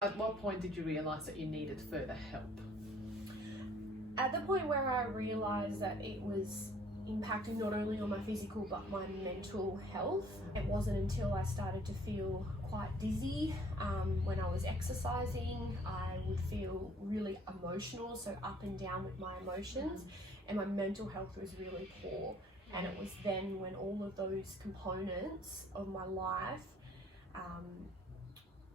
At what point did you realise that you needed further help? At the point where I realised that it was impacting not only on my physical but my mental health. It wasn't until I started to feel quite dizzy when I was exercising. I would feel really emotional, so up and down with my emotions, and my mental health was really poor. And it was then when all of those components of my life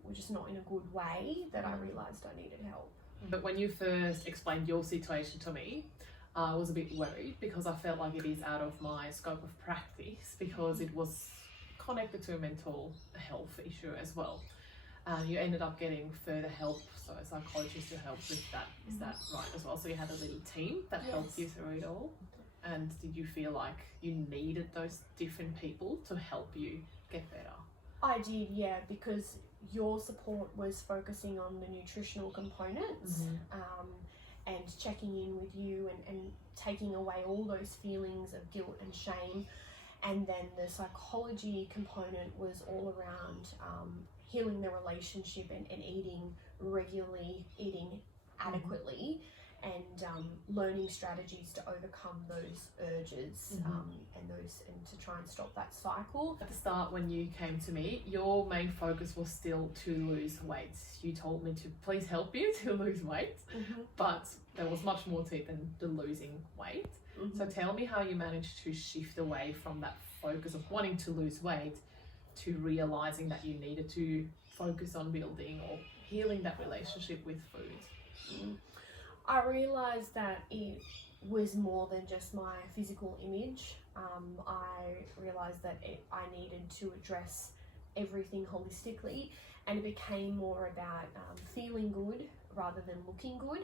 were just not in a good way that I realised I needed help. But when you first explained your situation to me, I was a bit worried because I felt like it is out of my scope of practice because it was connected to a mental health issue as well. You ended up getting further help, so a psychologist to help with that. Is that right as well? So you had a little team that helped you through it all? And did you feel like you needed those different people to help you get better? I did, yeah, because your support was focusing on the nutritional components and checking in with you and taking away all those feelings of guilt and shame. And then the psychology component was all around healing the relationship and eating regularly, eating adequately, and learning strategies to overcome those urges and to try and stop that cycle. At the start, when you came to me, your main focus was still to lose weight. You told me to please help you to lose weight, but there was much more to it than the losing weight. So tell me how you managed to shift away from that focus of wanting to lose weight to realizing that you needed to focus on building or healing that relationship with food. I realised that it was more than just my physical image. I realised that I needed to address everything holistically, and it became more about feeling good rather than looking good.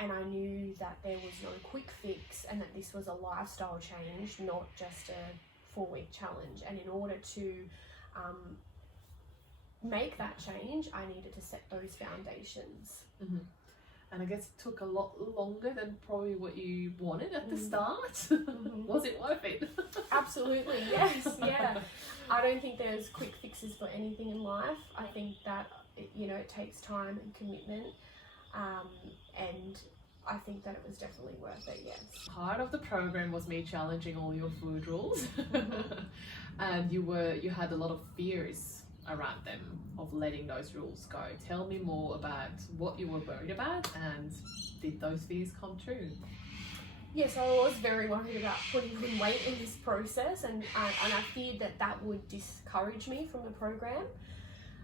And I knew that there was no quick fix and that this was a lifestyle change, not just a 4-week challenge. And in order to make that change, I needed to set those foundations. And I guess it took a lot longer than probably what you wanted at the start. Was it worth it? Absolutely, yes, yeah. I don't think there's quick fixes for anything in life. I think that, it takes time and commitment. And I think that it was definitely worth it, yes. Part of the program was me challenging all your food rules. And you had a lot of fears around them of letting those rules go. Tell me more about what you were worried about, and did those fears come true? Yes, I was very worried about putting on weight in this process, and I feared that would discourage me from the program.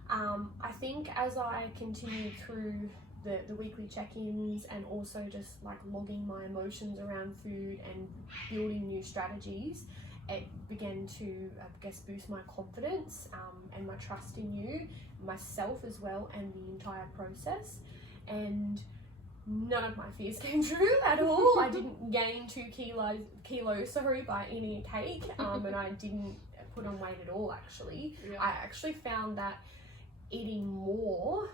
I think as I continued through the weekly check-ins and also just like logging my emotions around food and building new strategies, it began to, boost my confidence and my trust in you, myself as well, and the entire process. And none of my fears came true at all. I didn't gain 2 kilos by eating a cake, and I didn't put on weight at all, actually. Yeah. I actually found that eating more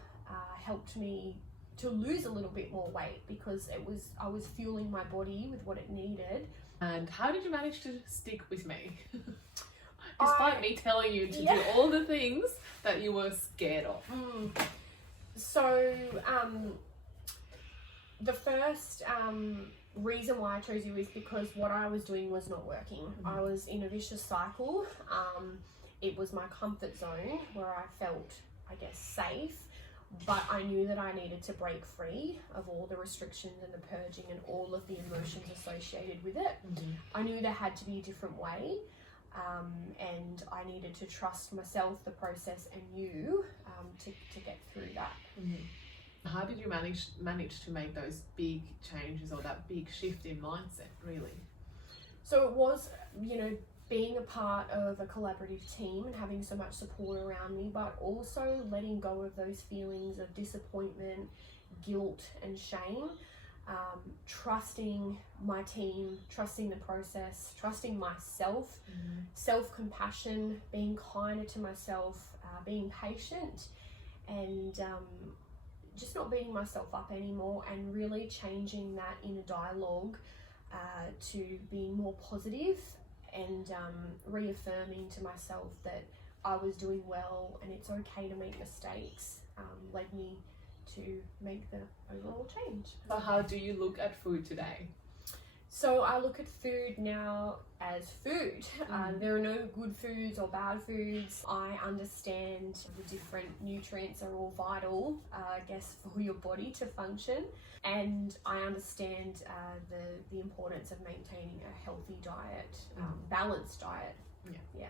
helped me to lose a little bit more weight because I was fueling my body with what it needed. And how did you manage to stick with me? Despite me telling you to do all the things that you were scared of. So, the first reason why I chose you is because what I was doing was not working. I was in a vicious cycle. It was my comfort zone where I felt, safe. But I knew that I needed to break free of all the restrictions and the purging and all of the emotions associated with it. I knew there had to be a different way, and I needed to trust myself, the process, and you to get through that. How did you manage to make those big changes or that big shift in mindset, really? So it was, being a part of a collaborative team and having so much support around me, but also letting go of those feelings of disappointment, guilt, and shame. Trusting my team, trusting the process, trusting myself, self-compassion, being kinder to myself, being patient, and just not beating myself up anymore, and really changing that inner dialogue to being more positive and reaffirming to myself that I was doing well and it's okay to make mistakes. led me to make the overall change. So how do you look at food today? So I look at food now as food. There are no good foods or bad foods. I understand the different nutrients are all vital, I guess, for your body to function. And I understand the importance of maintaining a healthy diet, balanced diet. Yeah.